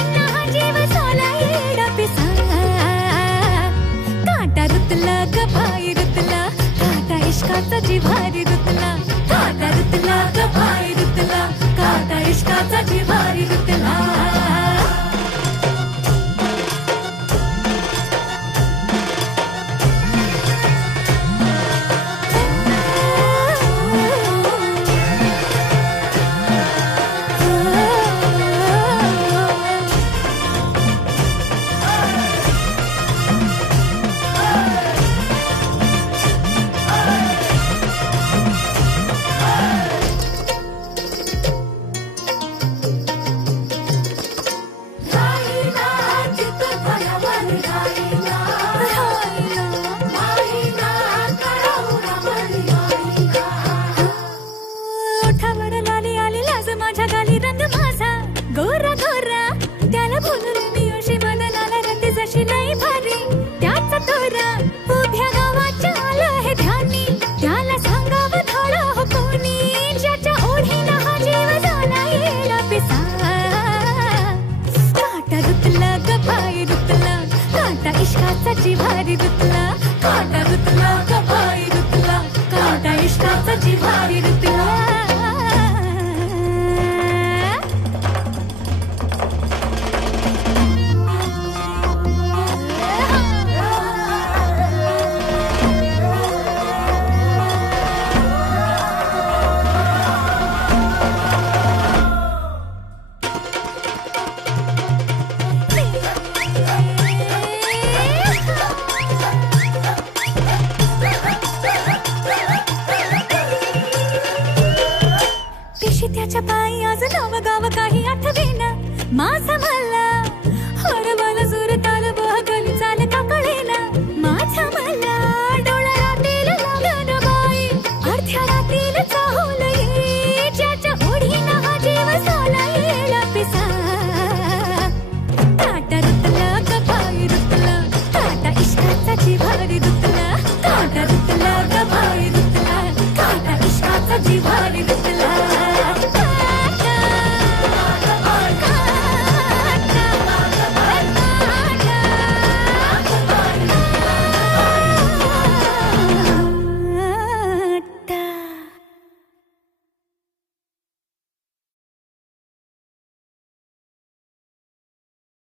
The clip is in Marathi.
ओढीना हा जीव सोला येडा पिसा काटा रुतला ग पाय रुतला काटा इश्काचा जिव्हारी रुतला काटा रुतला ग पाय रुतला काटा इश्काचा जिव्हारी रुतला गोरा गोरा त्याला बोलून मी अशी मदनाला रते जशी लई भारी त्याचा तोरा उभ्या गावाच्या आलं हे ध्यानी त्याला सांगावं थोडं हो कोणी ज्याच्या ओढीना हा जीव झाला येडा पिसा काटा रुतला ग पाय रुतला काटा इश्काचा जिव्हारी रुतला काटा रुतला ग पाय रुतला काटा इश्काचा जिव्हारी रुतला